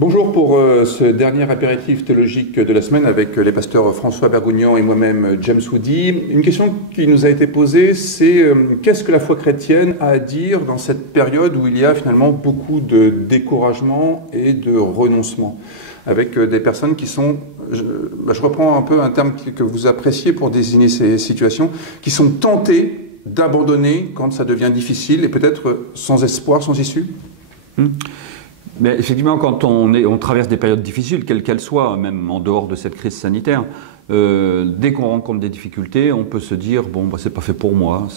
Bonjour pour ce dernier apéritif théologique de la semaine avec les pasteurs François Bergougnan et moi-même James Woody. Une question qui nous a été posée, c'est qu'est-ce que la foi chrétienne a à dire dans cette période où il y a finalement beaucoup de découragement et de renoncement, avec des personnes qui sont, je reprends un peu un terme que vous appréciez pour désigner ces situations, qui sont tentées d'abandonner quand ça devient difficile et peut-être sans espoir, sans issue. Mais effectivement, quand on traverse des périodes difficiles, quelles qu'elles soient, même en dehors de cette crise sanitaire, dès qu'on rencontre des difficultés, on peut se dire bon, bah, c'est pas fait pour moi,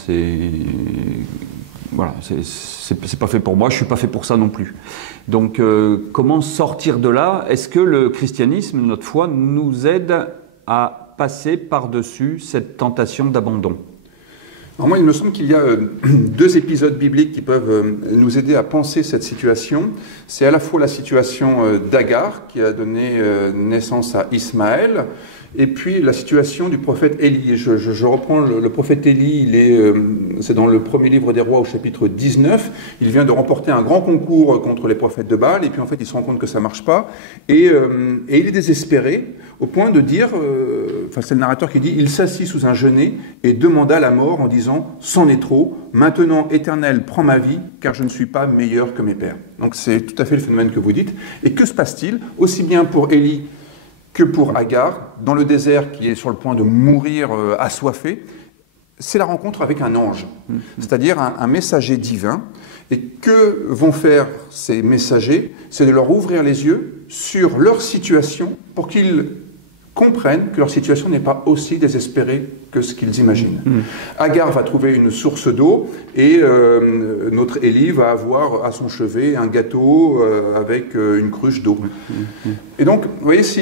voilà, c'est pas fait pour moi, je suis pas fait pour ça non plus. Donc, comment sortir de là? Est-ce que le christianisme, notre foi, nous aide à passer par-dessus cette tentation d'abandon? Alors moi, il me semble qu'il y a deux épisodes bibliques qui peuvent nous aider à penser cette situation. C'est à la fois la situation d'Agar, qui a donné naissance à Ismaël, et puis la situation du prophète Élie. Je reprends le prophète Élie, c'est dans le premier livre des rois au chapitre 19. Il vient de remporter un grand concours contre les prophètes de Baal, et puis en fait il se rend compte que ça ne marche pas, et il est désespéré, au point de dire, c'est le narrateur qui dit, il s'assit sous un genêt et demanda la mort en disant, c'en est trop, maintenant Éternel, prends ma vie, car je ne suis pas meilleur que mes pères. Donc c'est tout à fait le phénomène que vous dites. Et que se passe-t-il, aussi bien pour Élie que pour Agar, dans le désert qui est sur le point de mourir assoiffé? C'est la rencontre avec un ange, c'est-à-dire un messager divin. Et que vont faire ces messagers? C'est de leur ouvrir les yeux sur leur situation pour qu'ils comprennent que leur situation n'est pas aussi désespérée que ce qu'ils imaginent. Agar va trouver une source d'eau et notre Élie va avoir à son chevet un gâteau avec une cruche d'eau. Et donc, vous voyez, si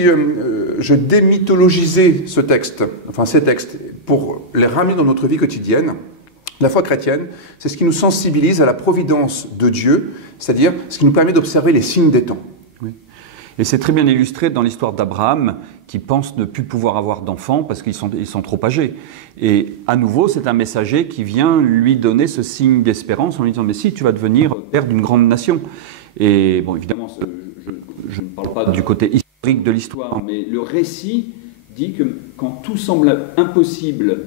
je démythologisais ces textes, pour les ramener dans notre vie quotidienne, la foi chrétienne, c'est ce qui nous sensibilise à la providence de Dieu, c'est-à-dire ce qui nous permet d'observer les signes des temps. Oui. Et c'est très bien illustré dans l'histoire d'Abraham, qui pense ne plus pouvoir avoir d'enfants parce qu'ils sont trop âgés. Et à nouveau, c'est un messager qui vient lui donner ce signe d'espérance en lui disant « Mais si, tu vas devenir père d'une grande nation ». Et bon, évidemment, je ne parle pas du côté historique de l'histoire, mais le récit dit que quand tout semble impossible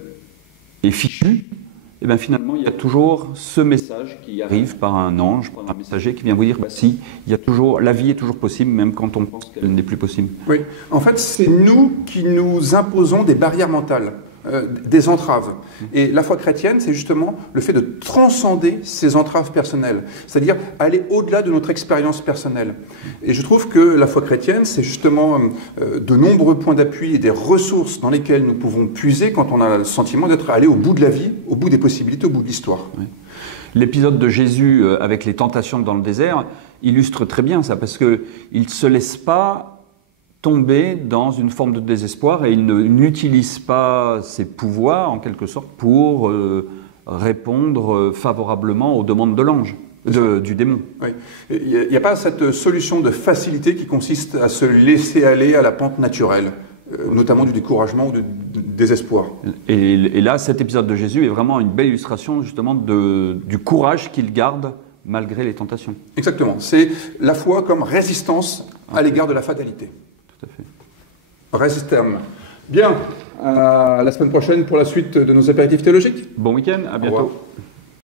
et fichu, et bien finalement, il y a toujours ce message qui arrive par un ange, par un messager qui vient vous dire bah, si, la vie est toujours possible, même quand on pense qu'elle n'est plus possible. Oui, en fait, c'est nous qui nous imposons des barrières mentales, des entraves. Et la foi chrétienne, c'est justement le fait de transcender ces entraves personnelles, c'est-à-dire aller au-delà de notre expérience personnelle. Et je trouve que la foi chrétienne, c'est justement de nombreux points d'appui et des ressources dans lesquelles nous pouvons puiser quand on a le sentiment d'être allé au bout de la vie, au bout des possibilités, au bout de l'histoire. Oui. L'épisode de Jésus avec les tentations dans le désert illustre très bien ça, parce qu'il ne se laisse pas tomber dans une forme de désespoir et il n'utilise pas ses pouvoirs, en quelque sorte, pour répondre favorablement aux demandes de l'ange, du démon. Oui. Il n'y a pas cette solution de facilité qui consiste à se laisser aller à la pente naturelle, notamment du découragement ou du désespoir. Et là, cet épisode de Jésus est vraiment une belle illustration, justement, du courage qu'il garde malgré les tentations. Exactement. C'est la foi comme résistance à l'égard de la fatalité. Tout à fait. Resistem. Bien, à la semaine prochaine pour la suite de nos apéritifs théologiques. Bon week-end, à bientôt. Au revoir.